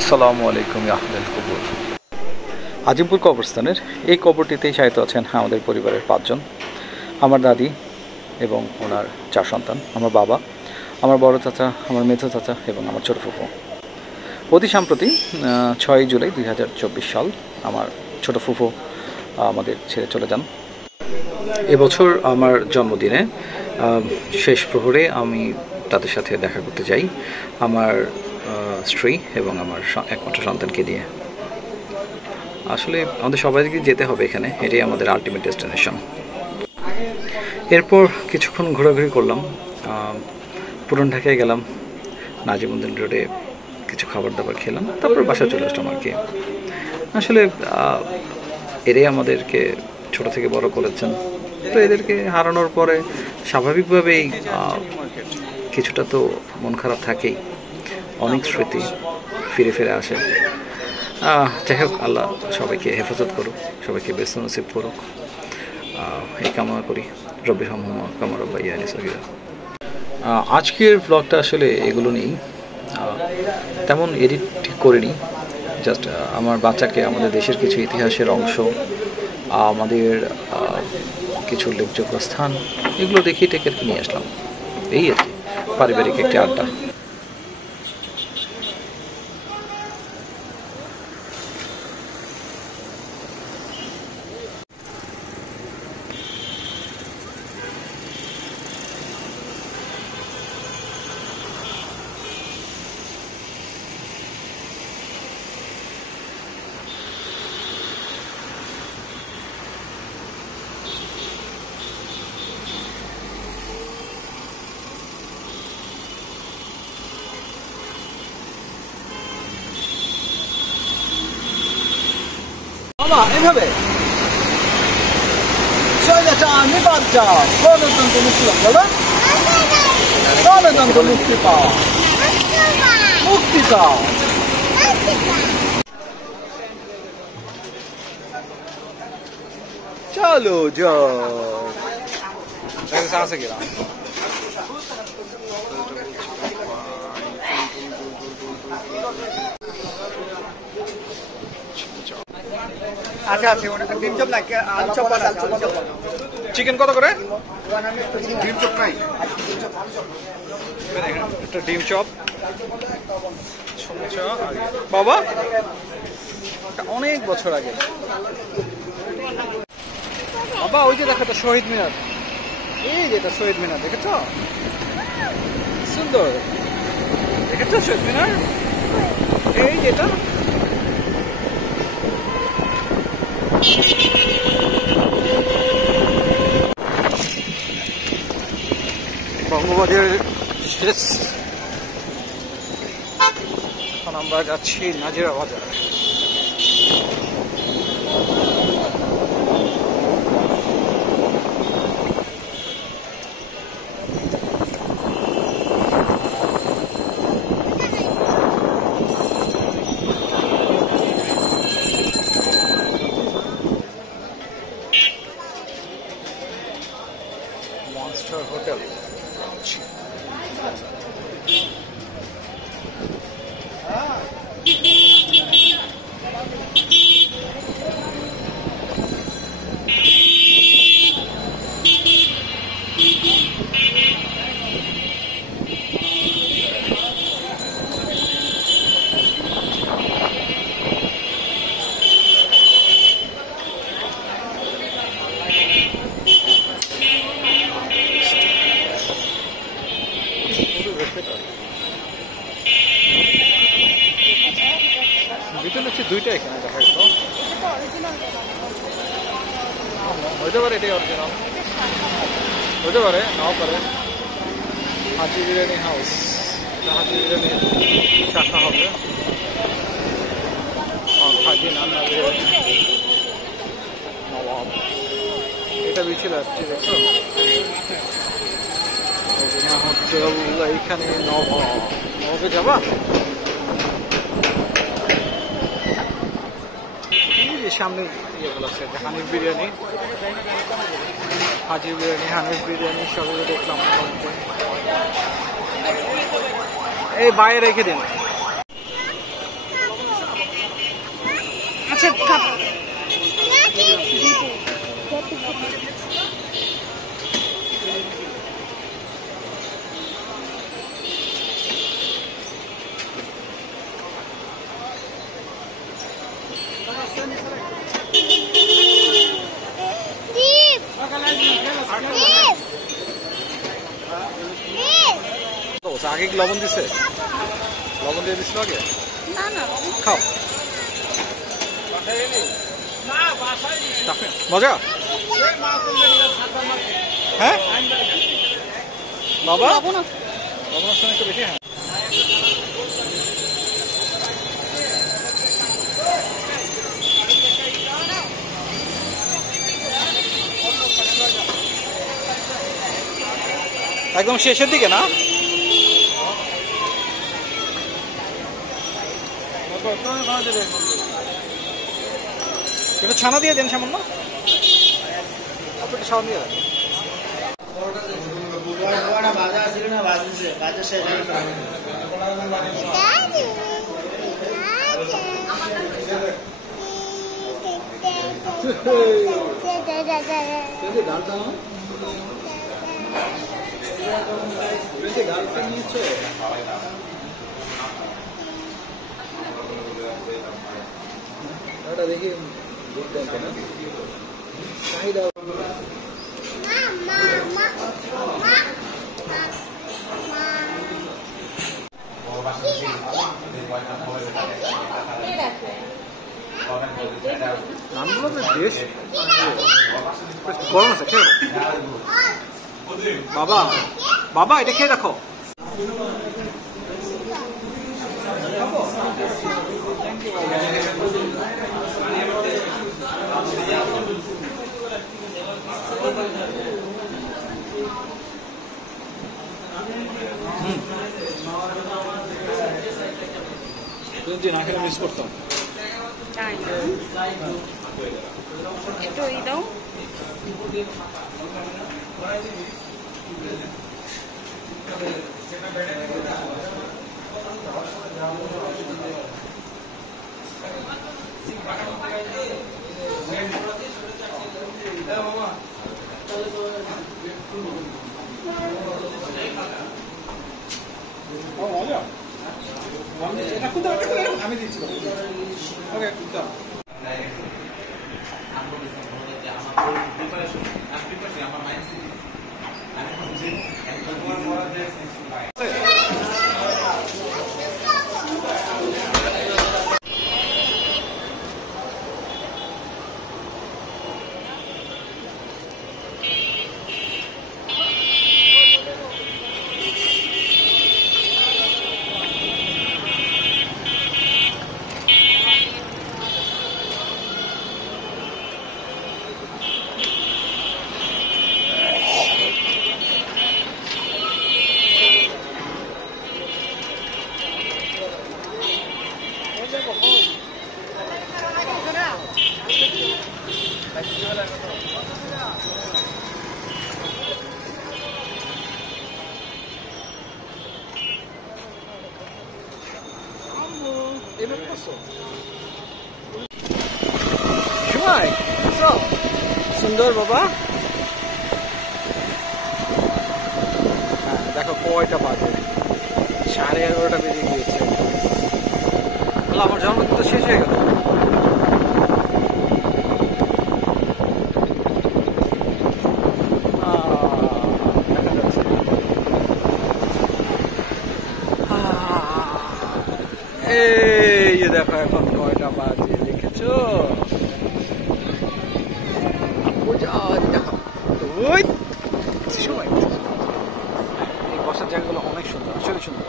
আসসালামু আলাইকুম আহমেদ কবর। আজিমপুর কবরস্থানের এই কবরটিতেই শায়িত আছেন আমাদের পরিবারের 5 জন। আমার দাদি এবং ওনার 4 সন্তান, আমার বাবা, আমার বড় চাচা, আমার মেজো চাচা এবং আমার ছোট ফুফু। অতি সম্প্রতি 6 জুলাই 2024 সাল আমার ছোট ফুফু আমাদের ছেড়ে চলে যান। এবছর আমার জন্মদিনে শেষ প্রহরে আমি তাদের সাথে দেখা করতে যাই আমার স্ত্রী এবং আমার একমাত্র সন্তানকে নিয়ে। আসলে আমাদের সবাইকে যেতে হবে এখানে, এটাই আমাদের আলটিমেট ডেস্টিনেশন। এরপর কিছুক্ষণ ঘোরাঘুরি করলাম, পুরান ঢাকায় গেলাম, নাজিমুদ্দিন রোডে কিছু খাবার দাবার খেলাম, তারপর বাসায় চলে আসলাম আর কি। আসলে এরাই আমাদেরকে ছোট থেকে বড় করেছেন, তো এদেরকে হারানোর পরে স্বাভাবিকভাবেই কিছুটা তো মন খারাপ থাকেই, অনেক স্মৃতি ফিরে ফিরে আসে। যাই হোক, আল্লাহ সবাইকে হেফাজত করুক, সবাইকে ব্যস্ত নসিব করুক, এই কামনা করি। রব্বির হামহুমা কামা রাব্বায়ানি সগীরা। আজকের ব্লগটা আসলে এগুলো নেই, তেমন এডিট ঠিক করিনি। জাস্ট আমার বাচ্চাকে আমাদের দেশের কিছু ইতিহাসের অংশ, আমাদের কিছু উল্লেখযোগ্য স্থান, এগুলো দেখিয়ে টেকে নিয়ে আসলাম, এই আর কি, পারিবারিক একটি আড্ডা। এভাবে গণতন্ত্র মুক্তি পাও, গণতন্ত্র মুক্তি পাও, মুক্তি পাও। চলো যাও। আচ্ছা আচ্ছা, ওটা ডিম চপ না, আলু চপ আছে, আলু চপ। চিকেন কত করে? ডিম চপ নাই, একটা ডিম চপ, বাবা অনেক বছর আগে। বাবা ওই যে দেখো তো শহীদ মিনার, এই যেটা শহীদ মিনার, দেখেছ? সুন্দর, দেখেছ শহীদ মিনার? এই যেটা বঙ্গবন্ধুর শেষ। এখন আমরা যাচ্ছি নাজিরা বাজার। Monster hotel. ভিতরে হচ্ছে দুইটা এখানে দেখা গেল, হইতে পারে এটাই অরিজিনাল, হইতে পারে নাও পারে। হাজি বিরিয়ানি হাউস, হাজি বিরিয়ানি শাখা হবে, হাজি নান্না বিরিয়ানি নবাব, এটা বিছিল আসছে, দেখছো? হচ্ছে এইখানে নবাব, নবাবে যাবা? সামনে ইয়েগুলো আছে, হানিফ বিরিয়ানি, হাজি বিরিয়ানি, হানিফ বিরিয়ানি সবগুলো দেখলাম। এই বাইরে রেখে দিন। আচ্ছা খাপ আগে কি লবণ দিছে? লবণ দিয়ে দিছিল আগে? না না খাও। মজা? হ্যাঁ বাবা লবণ লবণের সময় একটু বেশি। হ্যাঁ একদম শেষের দিকে না? একটু ছানা দিয়ে দেন সামান্য, একটু ছানা দিয়ে দেন। দেখি চাহিদা নামগুলো বেশ গরম আছে। খেয়ে বাবা বাবা এটা খেয়ে দেখো। না খেলে মিস করতাম। একটু এই দাও আমি দিচ্ছি। ওকে সুন্দর বাবা। হ্যাঁ দেখো কয়টা বাজে, 11:30 বেজে গিয়েছে। আমার জন্মদিন তো শেষ হয়ে গেল। দেখা যাচ্ছে এই যে দেখো এখন কয়টা বাজে দেখেছো? এই বসার জায়গাগুলো অনেক সুন্দর, আসলে সুন্দর।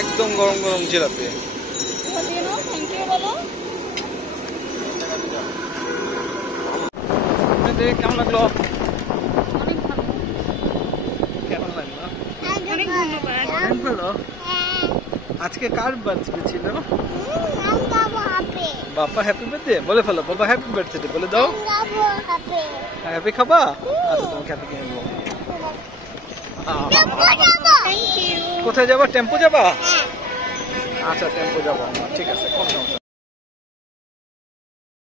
একদম গরম গরম জিলাপি। কেমন লাগলো? কেমন লাগলো? অনেক ধন্যবাদ। অনেক ভালো। আজকে কার বার্থডে ছিল? বাবা হ্যাপি বার্থডে বলে ফেলো, বাবা হ্যাপি বার্থডে বলে দাও। হ্যাপি খাবা? আচ্ছা তোমাকে হ্যাপি কিনে দেবো। কোথায় যাবা? টেম্পো যাবা? আচ্ছা টেম্পো যাবো, ঠিক আছে, কোনো সমস্যা